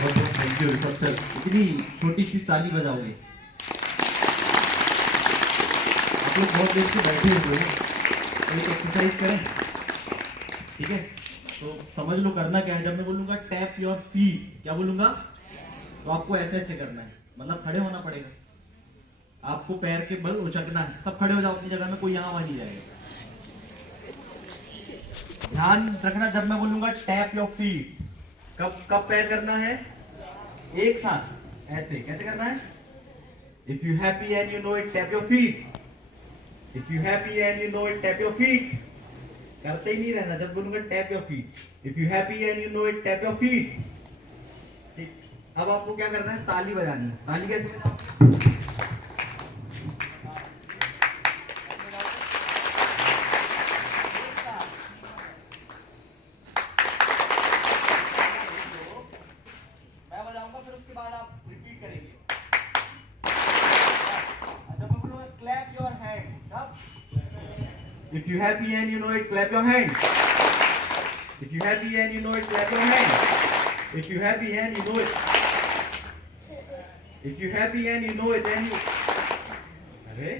बहुत बहुत thank you Rishabh sir, इतनी छोटी सी ताली बजाओगे। आप लोग बहुत देर से बैठे हुए हो, तो एक एक्सरसाइज करें, ठीक है? तो समझ लो करना क्या है। जब मैं बोलूंगा टैप योर फीट, क्या बोलूंगा, तो आपको ऐसे ऐसे करना है, मतलब खड़े होना पड़ेगा, आपको पैर के बल उचकना है। सब खड़े हो जाओ अपनी जगह में, कोई यहाँ वहां नहीं जाएगा। ध्यान रखना, जब मैं बोलूंगा टैप योर फीट, कब कब पैर करना है, एक साथ ऐसे। कैसे करना है? If you happy and you know it tap your feet, if you happy and you know it tap your feet. करते ही नहीं रहना, जब बोलूंगा tap your feet, if you happy and you know it tap your feet. ठीक, अब आपको क्या करना है, ताली बजानी है। ताली कैसे बजाओ? If you happy and you know it, clap your hand. If you happy and you know it, clap your hand. If you happy and you know it. If you happy and you know it, then you. अरे,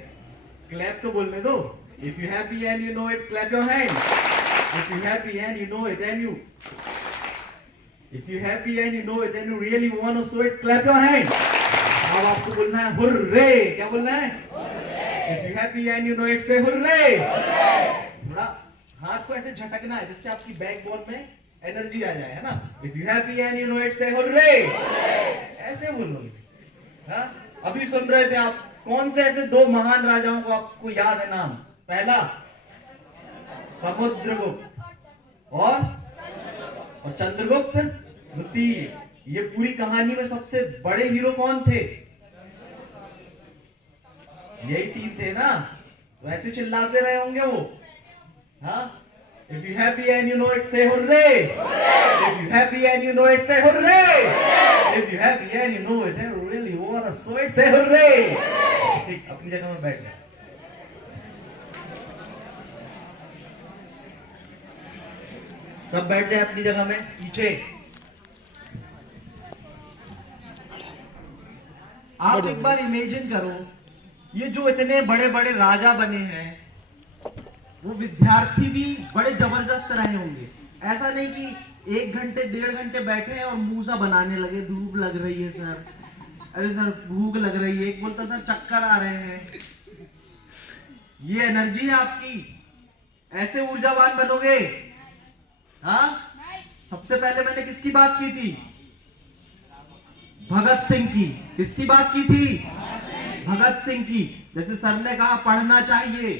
clap तो बोलने दो. If you happy and you know it, clap your hand. If you happy and you know it, then you. If you happy and you know it, then you really want to show it, clap your hand. अब आपको बोलना है hurray. क्या बोलना है? If you happy and you know it, say hooray! थोड़ा हाथ को ऐसे झटकना है जिससे आपकी बैकबोन में एनर्जी आ जाए, है ना? If you happy and you know it, say hooray! ऐसे बोलोगे। हाँ? अभी सुन रहे थे आप, कौन से ऐसे दो महान राजाओं को आपको याद है नाम? पहला समुद्रगुप्त और चंद्रगुप्त द्वितीय। ये पूरी कहानी में सबसे बड़े हीरो कौन थे? यही तीन थे ना? वैसे चिल्लाते रहे होंगे वो। हाँ? If you happy and you know it, say hooray! If you happy and you know it, say hooray! If you happy and you know it, and really want to show it, say hooray! ठीक, अपनी जगह में बैठ गए। सब बैठ जाए अपनी जगह में पीछे। आप एक बार इमेजिन करो, ये जो इतने बड़े बड़े राजा बने हैं, वो विद्यार्थी भी बड़े जबरदस्त रहे होंगे। ऐसा नहीं कि 1 घंटे 1.5 घंटे बैठे हैं और मुंह सा बनाने लगे, धूप लग रही है सर, अरे सर भूख लग रही है, एक बोलता सर चक्कर आ रहे हैं। ये एनर्जी है आपकी, ऐसे ऊर्जावान बनोगे। हाँ, सबसे पहले मैंने किसकी बात की थी? भगत सिंह की। किसकी बात की थी? भगत सिंह की। जैसे सर ने कहा पढ़ना चाहिए,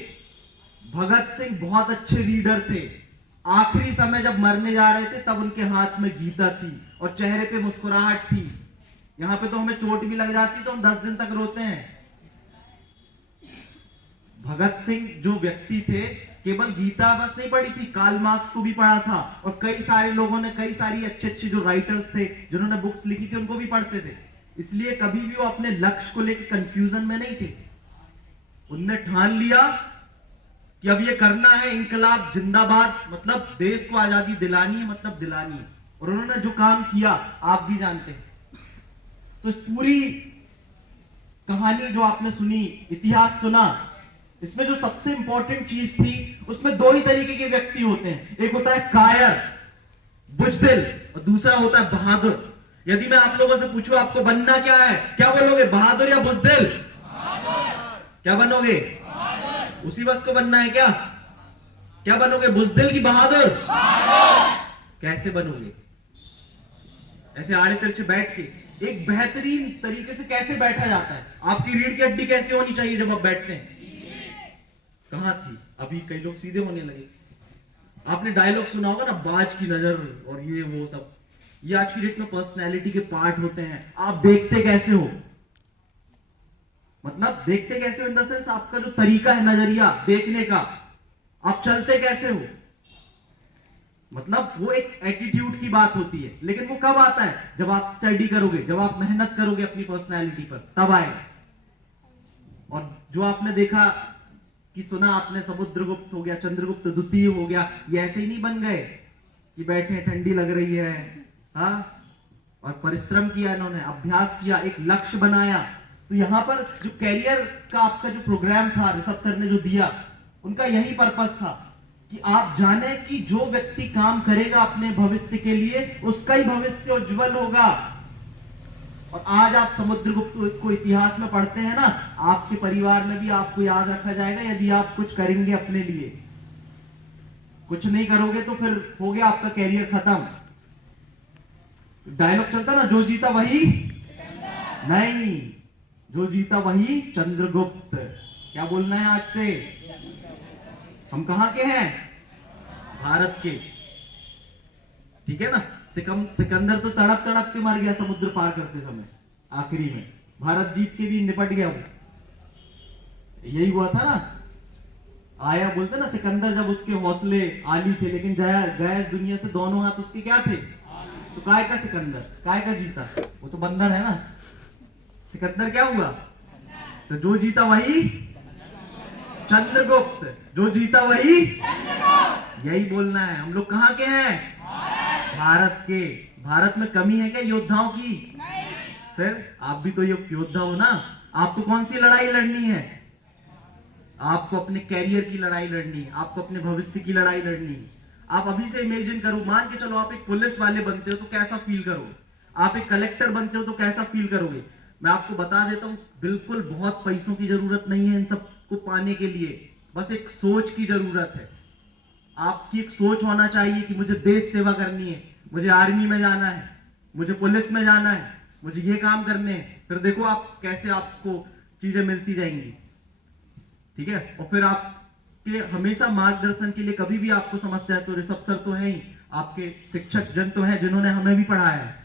भगत सिंह बहुत अच्छे रीडर थे। आखिरी समय जब मरने जा रहे थे तब उनके हाथ में गीता थी और चेहरे पे मुस्कुराहट थी। यहां पे तो हमें चोट भी लग जाती तो हम 10 दिन तक रोते हैं। भगत सिंह जो व्यक्ति थे, केवल गीता बस नहीं पढ़ी थी, कार्ल मार्क्स को भी पढ़ा था और कई सारे लोगों ने, कई सारी अच्छे अच्छे जो राइटर्स थे जिन्होंने बुक्स लिखी थी उनको भी पढ़ते थे। इसलिए कभी भी वो अपने लक्ष्य को लेकर कंफ्यूजन में नहीं थे। उनने ठान लिया कि अब ये करना है, इंकलाब जिंदाबाद, मतलब देश को आजादी दिलानी है, मतलब दिलानी है। और उन्होंने जो काम किया आप भी जानते हैं। तो इस पूरी कहानी जो आपने सुनी, इतिहास सुना, इसमें जो सबसे इंपॉर्टेंट चीज थी, उसमें 2 ही तरीके के व्यक्ति होते हैं। एक होता है कायर, बुजदिल, और दूसरा होता है बहादुर। यदि मैं आप लोगों से पूछूं आपको बनना क्या है, क्या बोलोगे, बहादुर या बुजदिल? क्या बनोगे? उसी बस को बनना है क्या? क्या बनोगे, बुजदिल की बहादुर? कैसे बनोगे? ऐसे आड़े तिरछे बैठ के, एक बेहतरीन तरीके से कैसे बैठा जाता है? आपकी रीढ़ की हड्डी कैसी होनी चाहिए जब आप बैठते हैं? कहां थी? अभी कई लोग सीधे होने लगे। आपने डायलॉग सुना होगा ना, बाज की नजर और ये वो सब। ये आज की डेट में पर्सनैलिटी के पार्ट होते हैं। आप देखते कैसे हो, मतलब देखते कैसे हो इन द सेंस आपका जो तरीका है नजरिया देखने का, आप चलते कैसे हो, मतलब वो एक एटीट्यूड की बात होती है। लेकिन वो कब आता है? जब आप स्टडी करोगे, जब आप मेहनत करोगे अपनी पर्सनैलिटी पर, तब आएगा। और जो आपने देखा कि सुना आपने, समुद्रगुप्त हो गया, चंद्रगुप्त द्वितीय हो गया, ये ऐसे ही नहीं बन गए कि बैठे ठंडी लग रही है। हाँ, और परिश्रम किया, इन्होंने अभ्यास किया, एक लक्ष्य बनाया। तो यहाँ पर जो कैरियर का आपका जो प्रोग्राम था ऋषभ सर ने जो दिया, उनका यही पर्पस था कि आप जाने कि जो व्यक्ति काम करेगा अपने भविष्य के लिए, उसका ही भविष्य उज्जवल होगा। और आज आप समुद्रगुप्त को इतिहास में पढ़ते हैं ना, आपके परिवार में भी आपको याद रखा जाएगा यदि आप कुछ करेंगे अपने लिए। कुछ नहीं करोगे तो फिर हो गया आपका कैरियर खत्म। डायलॉग चलता ना, जो जीता वही नहीं, जो जीता वही चंद्रगुप्त। क्या बोलना है आज से? हम कहां के हैं? भारत के। ठीक है ना। सिकंदर तो तड़प तड़प के मर गया समुद्र पार करते समय, आखिरी में भारत जीत के भी निपट गया वो। यही हुआ था ना, आया बोलते ना, सिकंदर जब उसके हौसले आली थे लेकिन गया इस दुनिया से, दोनों हाथ उसके क्या थे? तो काय का सिकंदर, काय का जीता? वो तो बंदर है ना। सिकंदर क्या हुआ? तो जो जीता वही चंद्रगुप्त, जो जीता वही। यही बोलना है। हम लोग कहां के हैं? भारत के। भारत में कमी है क्या योद्धाओं की? फिर आप भी तो योद्धा हो ना। आपको कौन सी लड़ाई लड़नी है? आपको अपने कैरियर की लड़ाई लड़नी है, आपको अपने भविष्य की लड़ाई लड़नी है। आप अभी से इमेजिन करो, मान के चलो आप एक पुलिस वाले बनते हो तो कैसा फील करोगे? आप एक कलेक्टर बनते हो तो कैसा फील करोगे? मैं आपको बता देता हूं, बिल्कुल बहुत पैसों की जरूरत नहीं है इन सब को पाने के लिए, बस एक सोच की जरूरत है। आपकी एक सोच होना चाहिए कि मुझे देश सेवा करनी है, मुझे आर्मी में जाना है, मुझे पुलिस में जाना है, मुझे ये काम करने हैं। फिर देखो आप कैसे आपको चीजें मिलती जाएंगी। ठीक है। और फिर आपके हमेशा मार्गदर्शन के लिए कभी भी आपको समस्या है तो ऋषभ सर तो है ही, आपके शिक्षक जन तो हैं जिन्होंने हमें भी पढ़ाया है,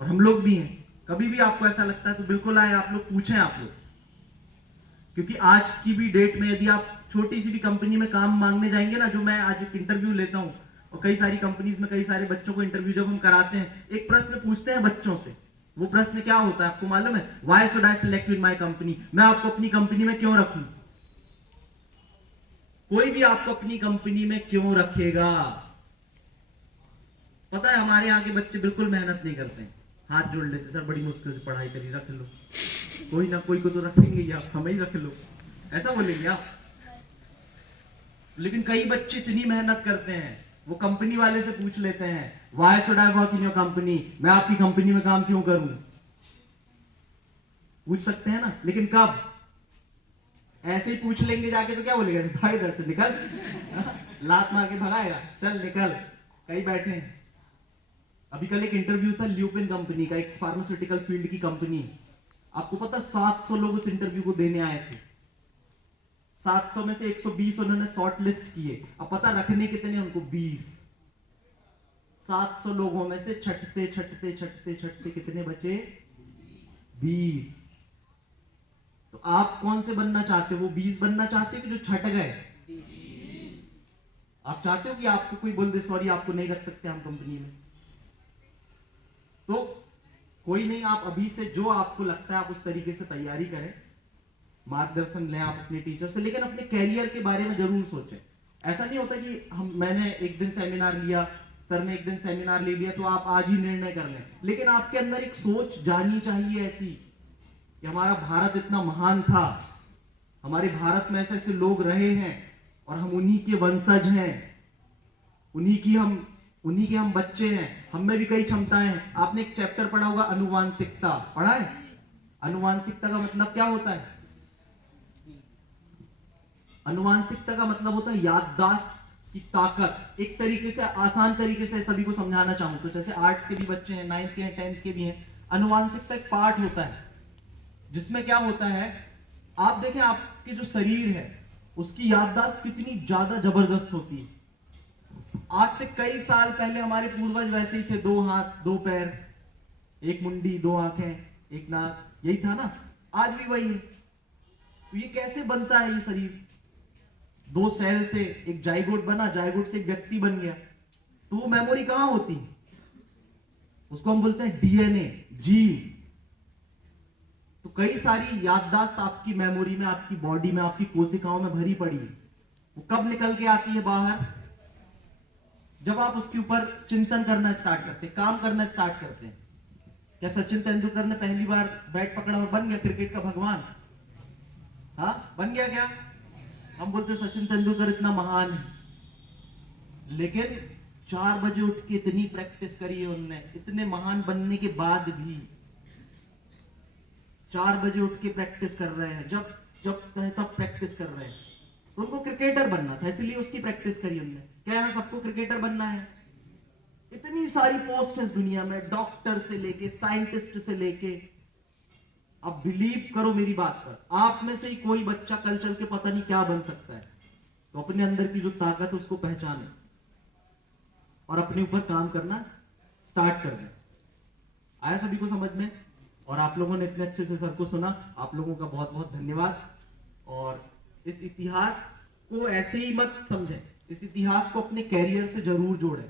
और हम लोग भी हैं। कभी भी आपको ऐसा लगता है तो बिल्कुल आए, आप लोग पूछें आप लोग। क्योंकि आज की भी डेट में यदि आप छोटी सी भी कंपनी में काम मांगने जाएंगे ना, जो मैं आज एक इंटरव्यू लेता हूं और कई सारी कंपनीज में कई सारे बच्चों को इंटरव्यू जब हम कराते हैं, एक प्रश्न पूछते हैं बच्चों से। वो प्रश्न क्या होता है आपको मालूम है? Why should I select in my company? मैं आपको अपनी कंपनी में क्यों रखूं? कोई भी आपको अपनी कंपनी में क्यों रखेगा? पता है हमारे यहाँ के बच्चे बिल्कुल मेहनत नहीं करते हैं, हाथ जोड़ लेते, सर बड़ी मुश्किल से पढ़ाई करी, रख लो। कोई ना कोई को तो रखेंगे ही, आप हमें ही रख लो, ऐसा बोलेंगे आप। लेकिन कई बच्चे इतनी मेहनत करते हैं, वो कंपनी वाले से पूछ लेते हैं, why should I work in your company? मैं आपकी कंपनी में काम क्यों करूं? पूछ सकते हैं ना, लेकिन कब? ऐसे ही पूछ लेंगे जाके तो क्या बोलेगा? भाई इधर से निकल, लात मार के भगाएगा, चल निकल, कहीं बैठे हैं। अभी कल एक इंटरव्यू था ल्यूपिन कंपनी का, एक फार्मास्यूटिकल फील्ड की कंपनी। आपको पता 700 लोग उस इंटरव्यू को देने आए थे। 700 में से 120 उन्होंने शॉर्ट लिस्ट किए। अब पता रखने कितने उनको? 20। 700 लोगों में से छटते छटते छटते छटते कितने बचे? 20। तो आप कौन से बनना चाहते हो? वो 20 बनना चाहते हो कि जो छट गए? आप चाहते हो कि आपको कोई बोल दे सॉरी आपको नहीं रख सकते हम कंपनी में? तो कोई नहीं, आप अभी से जो आपको लगता है आप उस तरीके से तैयारी करें, मार्गदर्शन लें आप अपने टीचर से, लेकिन अपने कैरियर के बारे में जरूर सोचें। ऐसा नहीं होता कि मैंने एक दिन सेमिनार लिया, सर ने एक दिन सेमिनार ले लिया तो आप आज ही निर्णय कर लें। लेकिन आपके अंदर एक सोच जानी चाहिए ऐसी कि हमारा भारत इतना महान था, हमारे भारत में ऐसे ऐसे लोग रहे हैं और हम उन्हीं के वंशज हैं, उन्हीं के हम बच्चे हैं, हम में भी कई क्षमताएं हैं। आपने एक चैप्टर पढ़ा होगा अनुवांशिकता, पढ़ा है? अनुवांशिकता का मतलब क्या होता है? अनुवांशिकता का मतलब होता है याददाश्त की ताकत। एक तरीके से आसान तरीके से सभी को समझाना चाहूं तो जैसे आर्ट्स के भी बच्चे हैं, 9th के हैं, 10th के भी हैं, अनुवांशिकता एक पार्ट होता है जिसमें क्या होता है, आप देखें आपके जो शरीर है उसकी याददाश्त कितनी ज्यादा जबरदस्त होती है। आज से कई साल पहले हमारे पूर्वज वैसे ही थे, 2 हाथ 2 पैर, 1 मुंडी 2 आंखें 1 नाक, यही था ना। आज भी वही है। तो ये कैसे बनता है ये शरीर? 2 सेल से एक जाइगोट बना, जाइगोट से एक व्यक्ति बन गया। तो वो मेमोरी कहां होती? उसको हम बोलते हैं डीएनए, जीन। तो कई सारी याददाश्त आपकी मेमोरी में, आपकी बॉडी में, आपकी कोशिकाओं में भरी पड़ी है। वो कब निकल के आती है बाहर? जब आप उसके ऊपर चिंतन करना स्टार्ट करते हैं, काम करना स्टार्ट करते हैं। क्या सचिन तेंदुलकर ने पहली बार बैट पकड़ा और बन गया क्रिकेट का भगवान? हाँ, बन गया क्या? हम बोलते सचिन तेंदुलकर इतना महान है, लेकिन 4 बजे उठ के इतनी प्रैक्टिस करी है उनने, इतने महान बनने के बाद भी 4 बजे उठ के प्रैक्टिस कर रहे हैं, जब जब तब प्रैक्टिस कर रहे हैं। तो उनको क्रिकेटर बनना था, इसलिए उसकी प्रैक्टिस करी उनने। क्या यहाँ सबको क्रिकेटर बनना है? इतनी सारी पोस्ट है इस दुनिया में, डॉक्टर से लेके साइंटिस्ट से लेके। अब बिलीव करो मेरी बात पर, आप में से ही कोई बच्चा कल चल के पता नहीं क्या बन सकता है। तो अपने अंदर की जो ताकत है उसको पहचाने और अपने ऊपर काम करना स्टार्ट कर दें। आया सभी को समझ में? और आप लोगों ने इतने अच्छे से सर को सुना, आप लोगों का बहुत बहुत धन्यवाद। और इस इतिहास को ऐसे ही मत समझें, इस इतिहास को अपने कैरियर से जरूर जोड़ें।